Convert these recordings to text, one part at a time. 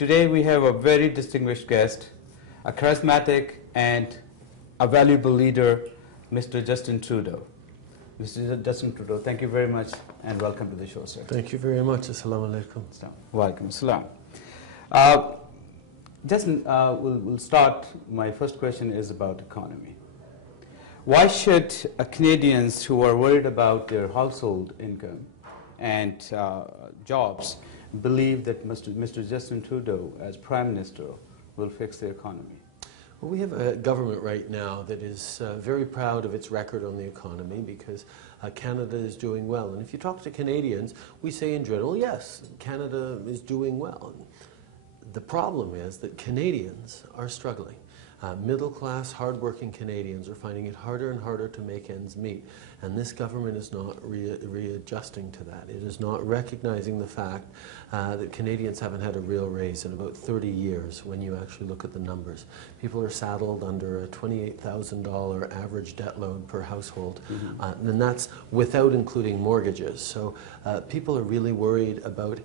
Today we have a very distinguished guest, a charismatic and a valuable leader, Mr. Justin Trudeau. Mr. Justin Trudeau, thank you very much and welcome to the show, sir. Thank you very much. Assalamu alaikum. Welcome. Assalam. Justin, we'll start. My first question is about economy. Why should Canadians who are worried about their household income and jobs believe that Mr. Justin Trudeau, as Prime Minister, will fix the economy? Well, we have a government right now that is very proud of its record on the economy because Canada is doing well. And if you talk to Canadians, we say in general, yes, Canada is doing well. The problem is that Canadians are struggling. Middle-class, hard-working Canadians are finding it harder and harder to make ends meet. And this government is not readjusting to that. It is not recognizing the fact that Canadians haven't had a real raise in about 30 years when you actually look at the numbers. People are saddled under a $28,000 average debt load per household, and that's without including mortgages. So people are really worried about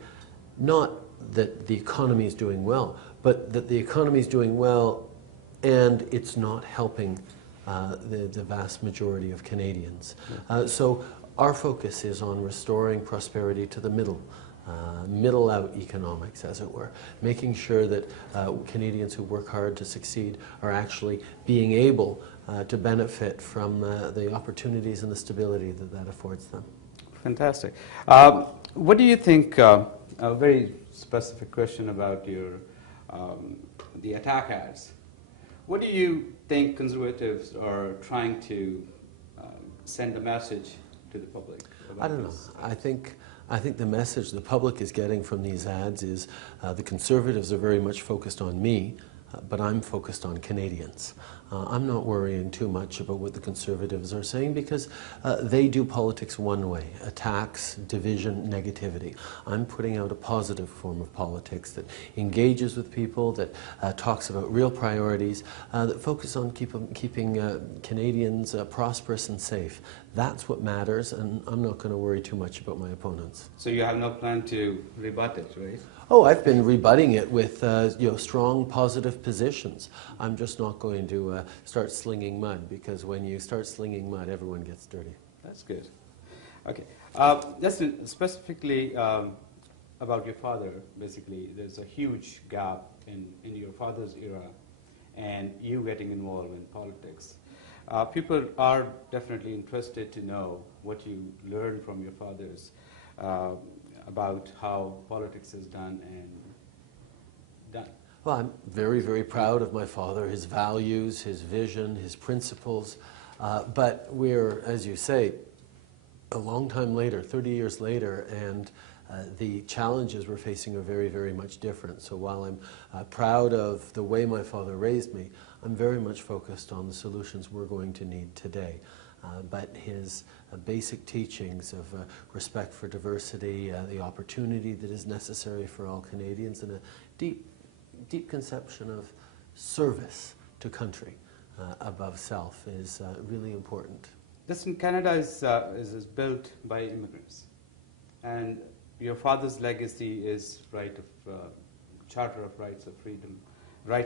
not that the economy is doing well, but that the economy is doing well and it's not helping the vast majority of Canadians. So our focus is on restoring prosperity to the middle out economics, as it were, making sure that Canadians who work hard to succeed are actually being able to benefit from the opportunities and the stability that affords them. Fantastic. What do you think, a very specific question about your, the attack ads. What do you think Conservatives are trying to send a message to the public about? I don't know. I think the message the public is getting from these ads is the Conservatives are very much focused on me, but I'm focused on Canadians. I'm not worrying too much about what the Conservatives are saying because they do politics one way: attacks, division, negativity. I'm putting out a positive form of politics that engages with people, that talks about real priorities, that focus on keeping Canadians prosperous and safe. That's what matters, and I'm not going to worry too much about my opponents. So you have no plan to rebut it, right? Oh, I've been rebutting it with strong, positive positions. I'm just not going to start slinging mud, because when you start slinging mud, everyone gets dirty. That's good. Okay. Just specifically about your father, basically, there's a huge gap in your father's era and you getting involved in politics. People are definitely interested to know what you learned from your fathers about how politics is done and done. Well, I'm very, very proud of my father, his values, his vision, his principles. But we're, as you say, a long time later, 30 years later, and the challenges we're facing are very, very much different. So while I'm proud of the way my father raised me, I'm very much focused on the solutions we're going to need today. But his basic teachings of respect for diversity, the opportunity that is necessary for all Canadians, and a deep conception of service to country above self is really important. Listen, Canada is built by immigrants, and your father's legacy is Charter of Rights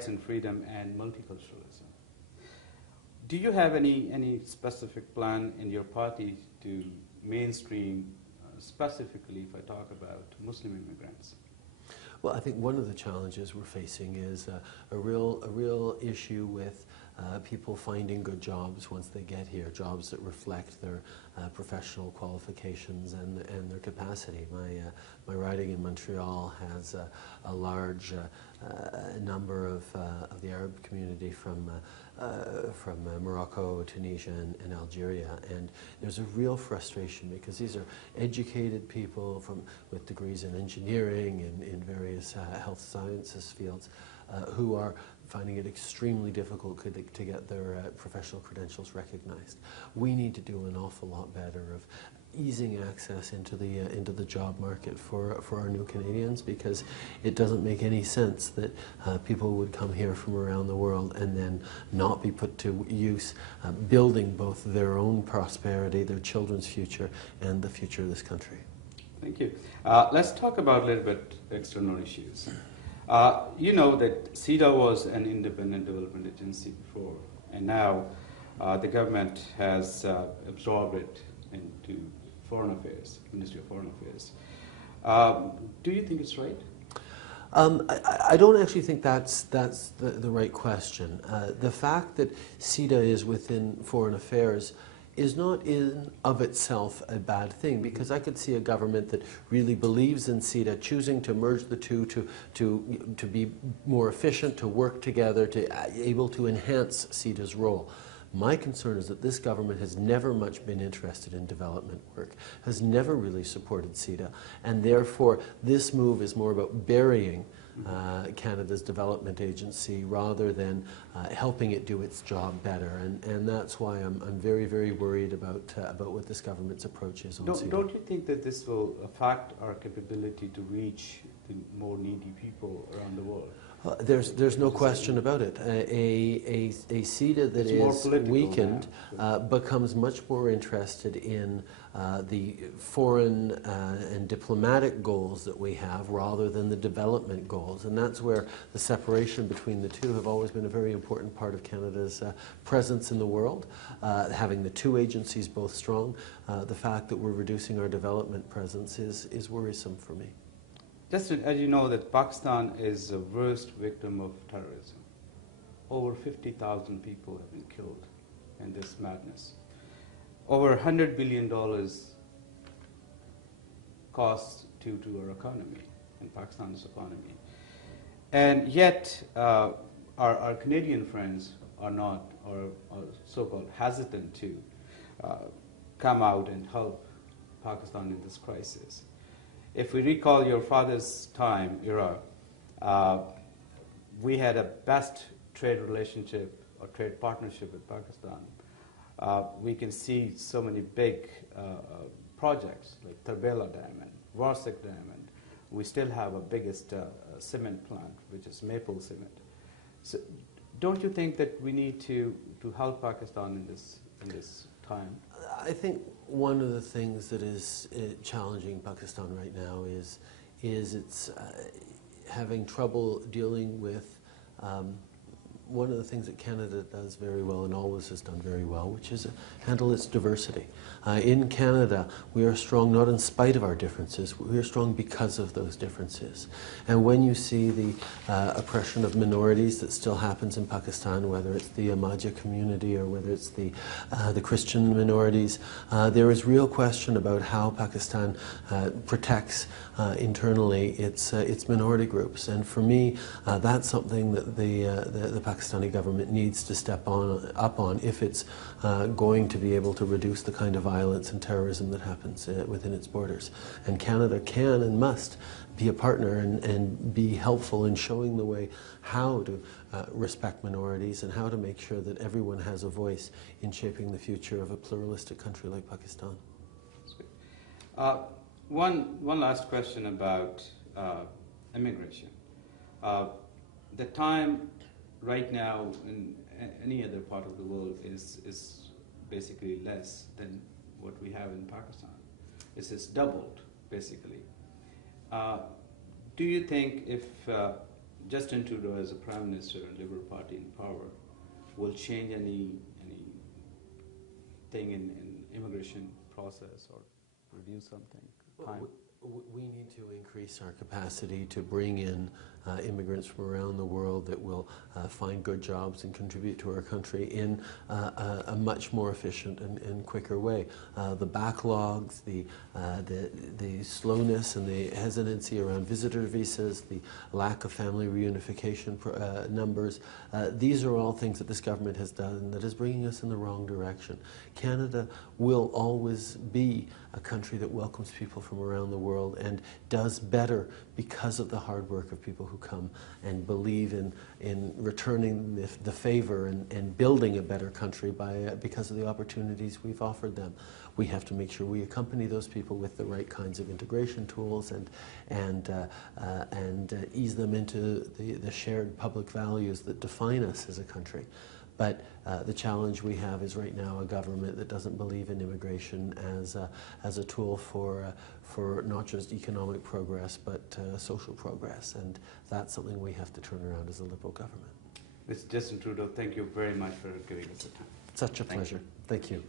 and Freedom, and multiculturalism. Do you have any specific plan in your party to mainstream, specifically if I talk about Muslim immigrants? Well, I think one of the challenges we're facing is a real issue with people finding good jobs once they get here, jobs that reflect their professional qualifications and their capacity. My riding in Montreal has a large number of the Arab community from Morocco, Tunisia, and Algeria, and there's a real frustration because these are educated people with degrees in engineering and in various health sciences fields who are finding it extremely difficult to get their professional credentials recognized. We need to do an awful lot better of easing access into the job market for our new Canadians, because it doesn't make any sense that people would come here from around the world and then not be put to use building both their own prosperity, their children's future, and the future of this country. Thank you. Let's talk about a little bit external issues. You know that Sita was an independent development agency before, and now the government has absorbed it into Foreign Affairs, Ministry of Foreign Affairs. Do you think it's right? I don't actually think that's the right question. The fact that Sita is within Foreign Affairs is not in of itself a bad thing, because I could see a government that really believes in Sita choosing to merge the two to be more efficient, to work together, to able to enhance Sita's role. My concern is that this government has never much been interested in development work, has never really supported Sita, and therefore this move is more about burying Canada's development agency rather than helping it do its job better, and that's why I'm very, very worried about what this government's approach is on Sita. Don't you think that this will affect our capability to reach the more needy people around the world? There's no question about it. A Sita that is weakened becomes much more interested in the foreign and diplomatic goals that we have rather than the development goals. And that's where the separation between the two have always been a very important part of Canada's presence in the world. Having the two agencies both strong, the fact that we're reducing our development presence is worrisome for me. Just as you know that Pakistan is the worst victim of terrorism. Over 50,000 people have been killed in this madness. Over $100 billion costs to our economy, and Pakistan's economy. And yet our Canadian friends are not, or so-called hesitant to come out and help Pakistan in this crisis. If we recall your father's era, we had a best trade relationship or trade partnership with Pakistan. We can see so many big projects like Tarbela Dam and Warsik Dam, and we still have a biggest cement plant, which is maple cement. So don't you think that we need to help Pakistan in this time? I think one of the things that is challenging Pakistan right now is it's having trouble dealing with one of the things that Canada does very well and always has done very well, which is handle its diversity. In Canada, we are strong not in spite of our differences, we are strong because of those differences. And when you see the oppression of minorities that still happens in Pakistan, whether it's the Ahmadiyya community or whether it's the Christian minorities, there is real question about how Pakistan protects internally its minority groups. And for me, that's something that the Pakistani government needs to step up on if it's going to be able to reduce the kind of violence and terrorism that happens within its borders. And Canada can and must be a partner and be helpful in showing the way how to respect minorities and how to make sure that everyone has a voice in shaping the future of a pluralistic country like Pakistan. That's good. One last question about immigration. The time right now in any other part of the world is basically less than what we have in Pakistan. It's doubled, basically. Do you think if Justin Trudeau as a Prime Minister and Liberal Party in power will change anything in immigration process or review something? We need to increase our capacity to bring in immigrants from around the world that will find good jobs and contribute to our country in a much more efficient and quicker way. The backlogs, the slowness and the hesitancy around visitor visas, the lack of family reunification numbers, these are all things that this government has done that is bringing us in the wrong direction. Canada will always be a country that welcomes people from around the world and does better because of the hard work of people who come and believe in returning the favor and building a better country because of the opportunities we've offered them. We have to make sure we accompany those people with the right kinds of integration tools and ease them into the shared public values that define us as a country. But the challenge we have is right now a government that doesn't believe in immigration as a tool for not just economic progress, but social progress. And that's something we have to turn around as a Liberal government. Mr. Justin Trudeau, thank you very much for giving us the time. Such a pleasure. Thank you.